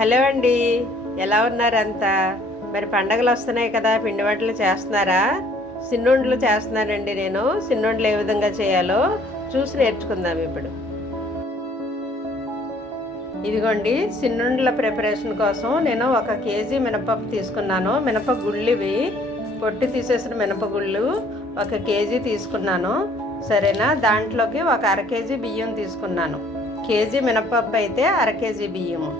Hello అండి, ఎలా ఉన్నారంతా? మరి పండగలు వస్తున్నాయి కదా, పిండి వంటలు చేస్తున్నారా? సిన్నుండలు చేస్తున్నానండి. నేను సిన్నుండలు ఏ విధంగా చేయాలో చూసి నేర్చుకుందాం ఇప్పుడు. ఇదిగోండి, సిన్నుండల ప్రిపరేషన్ కోసం నేను 1 కేజీ మినపప్పు తీసుకున్నాను. మినపగుళ్ళు ఇవి, పొట్టు తీసేసిన మినపగుళ్ళు 1 కేజీ తీసుకున్నాను. సరేనా? దాంట్లోకి 1 అర కేజీ బియ్యం తీసుకున్నాను. కేజీ మినపప్పు అయితే 1 కేజీ బియ్యము.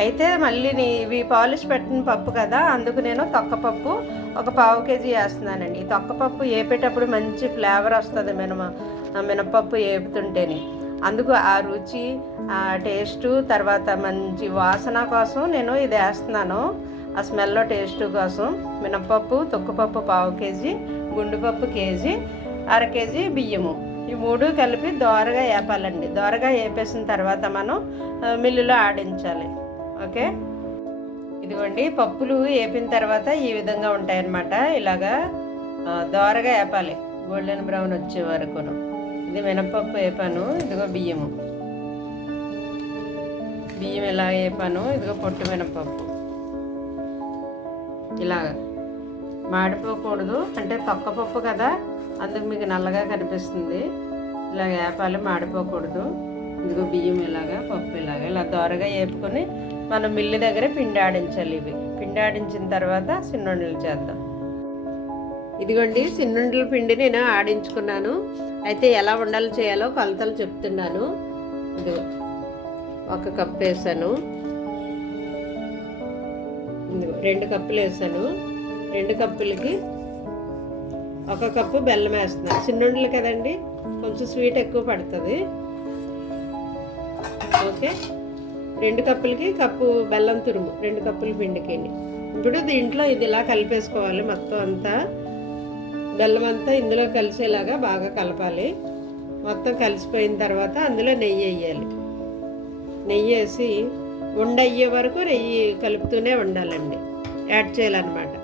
అయితే మళ్ళీ ఇవి పాలిష్ పెట్టిన పప్పు కదా, అందుకు నేను తొక్కపప్పు 1 పావు కేజీ వేస్తున్నానండి. ఈ తొక్కపప్పు వేపేటప్పుడు మంచి ఫ్లేవర్ వస్తుంది మినపప్పు వేపుతుంటేనే. అందుకు ఆ రుచి, ఆ టేస్టు, తర్వాత మంచి వాసన కోసం నేను ఇది వేస్తున్నాను. ఆ స్మెల్ టేస్ట్ కోసం మినపప్పు, తొక్కుపప్పు పావు కేజీ, గుండుపప్పు కేజీ, 1 కేజీ బియ్యము, ఈ 3 కలిపి దోరగా వేపాలండి. దోరగా వేపేసిన తర్వాత మనం మిల్లులో ఆడించాలి. ఓకే, ఇదిగోండి, పప్పులు వేపిన తర్వాత ఈ విధంగా ఉంటాయన్నమాట. ఇలాగా దోరగా వేపాలి, గోల్డెన్ బ్రౌన్ వచ్చే వరకును. ఇది మినపప్పు వేపాను. ఇదిగో బియ్యం ఇలా వేపాను. ఇదిగో పొట్టు మినపప్పు. ఇలాగ మాడిపోకూడదు, అంటే తొక్కపప్పు కదా, అందుకు మీకు నల్లగా కనిపిస్తుంది. ఇలా వేపాలి, మాడిపోకూడదు. ఇదిగో బియ్యం ఇలాగా, పప్పు ఇలాగా ఇలా దోరగా వేపుకొని మనం మిల్లు దగ్గర పిండి ఆడించాలి. ఇవి పిండి ఆడించిన తర్వాత సిన్నుండలు చేద్దాం. ఇదిగోండి, సిన్నుండల పిండి నేను ఆడించుకున్నాను. అయితే ఎలా ఉండలు చేయాలో కొలతలు చెప్తున్నాను. ఇదిగో 1 కప్పు వేసాను. ఇదిగో 2 కప్పులు వేసాను. 2 కప్పులకి 1 కప్పు బెల్లం వేస్తున్నాను. సిన్నుండలు కదండి, కొంచెం స్వీట్ ఎక్కువ పడుతుంది. ఓకే, 2 కప్పులకి కప్పు బెల్లం తురుము, 2 కప్పుల పిండికి. ఇప్పుడు దీంట్లో ఇది ఇలా కలిపేసుకోవాలి. మొత్తం అంతా బెల్లం అంతా ఇందులో కలిసేలాగా బాగా కలపాలి. మొత్తం కలిసిపోయిన తర్వాత అందులో నెయ్యి వేయాలి. నెయ్యి వేసి ఉండయ్యే వరకు నెయ్యి కలుపుతూనే ఉండాలండి, యాడ్ చేయాలన్నమాట.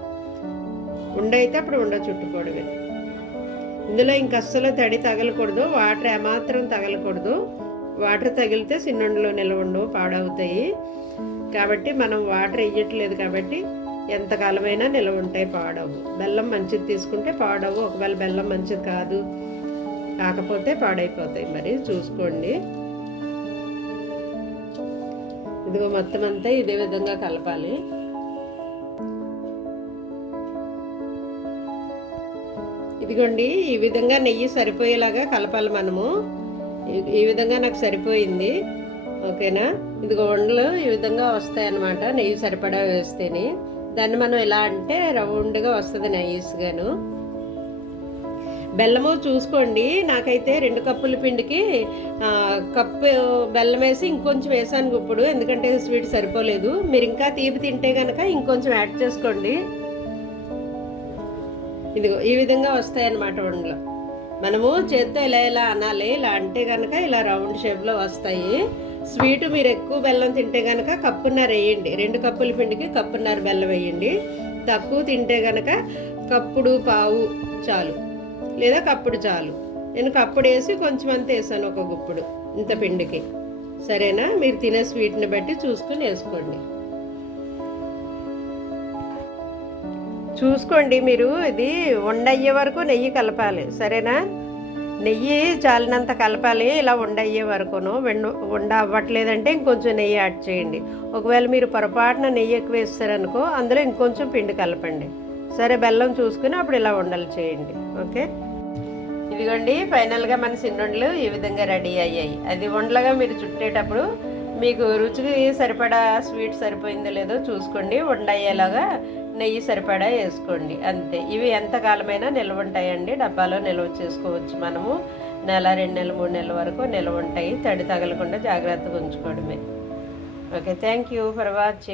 ఉండ అయితే అప్పుడు ఉండ చుట్టుకోవడమే. ఇందులో ఇంక అస్సలు తడి తగలకూడదు, వాటర్ ఏమాత్రం తగలకూడదు. వాటర్ తగిలితే సిన్నుండలు నిల్వ ఉండవు, పాడవుతాయి. కాబట్టి మనం వాటర్ వేయట్లేదు కాబట్టి ఎంతకాలమైనా నిల్వ ఉంటాయి, పాడవు. బెల్లం మంచిది తీసుకుంటే పాడవు. ఒకవేళ బెల్లం మంచిది కాకపోతే పాడైపోతాయి. మరి చూసుకోండి. ఇదిగో మొత్తం అంతా ఇదే విధంగా కలపాలి. ఇదిగోండి, ఈ విధంగా నెయ్యి సరిపోయేలాగా కలపాలి మనము. ఈ విధంగా నాకు సరిపోయింది. ఓకేనా? ఇదిగో ఉండలు ఈ విధంగా వస్తాయన్నమాట, నెయ్యి సరిపడా వేస్తేనే. దాన్ని మనం ఎలా అంటే రౌండ్గా వస్తుంది, నైస్గాను. బెల్లము చూసుకోండి, నాకైతే 2 కప్పుల పిండికి కప్పు బెల్లం వేసి ఇంకొంచెం వేసాను ఇప్పుడు, ఎందుకంటే స్వీట్ సరిపోలేదు. మీరు ఇంకా తీపి తింటే కనుక ఇంకొంచెం యాడ్ చేసుకోండి. ఇదిగో ఈ విధంగా వస్తాయన్నమాట ఉండలు. మనము చేత్తో ఇలా అనాలి. ఇలా అంటే కనుక ఇలా రౌండ్ షేప్లో వస్తాయి. స్వీటు మీరు ఎక్కువ బెల్లం తింటే కనుక 1.5 కప్పు వేయండి. 2 కప్పుల పిండికి 1.5 కప్పు బెల్లం వేయండి. తక్కువ తింటే కనుక 1.5 కప్పు చాలు, లేదా 1 కప్పు చాలు. నేను 1 కప్పు వేసి కొంచెం అంత వేసాను, 1 గుప్పుడు ఇంత పిండికి. సరేనా? మీరు తినే స్వీట్ని బట్టి చూసుకుని వేసుకోండి. చూసుకోండి, మీరు ఇది ఉండయ్యే వరకు నెయ్యి కలపాలి. సరేనా? నెయ్యి చాలినంత కలపాలి, ఇలా ఉండయ్యే వరకును. ఉండ అవ్వట్లేదంటే ఇంకొంచెం నెయ్యి యాడ్ చేయండి. ఒకవేళ మీరు పొరపాటున నెయ్యి ఎక్కువ వేస్తారనుకో, అందులో ఇంకొంచెం పిండి కలపండి. సరే, బెల్లం చూసుకుని అప్పుడు ఇలా ఉండలు చేయండి. ఓకే, ఇదిగోండి, ఫైనల్గా మన సిన్నుండలు ఈ విధంగా రెడీ అయ్యాయి. అది ఉండలుగా మీరు చుట్టేటప్పుడు మీకు రుచికి సరిపడా స్వీట్ సరిపోయిందో లేదో చూసుకోండి. ఉండయ్యేలాగా నెయ్యి సరిపడా వేసుకోండి, అంతే. ఇవి ఎంతకాలమైనా నిల్వ ఉంటాయండి, డబ్బాలో నిల్వ చేసుకోవచ్చు. మనము 1, 2 నెలలు, 3 నెలల వరకు నిల్వ ఉంటాయి. తడి తగలకుండా జాగ్రత్తగా ఉంచుకోవడమే. Okay, thank you for watching.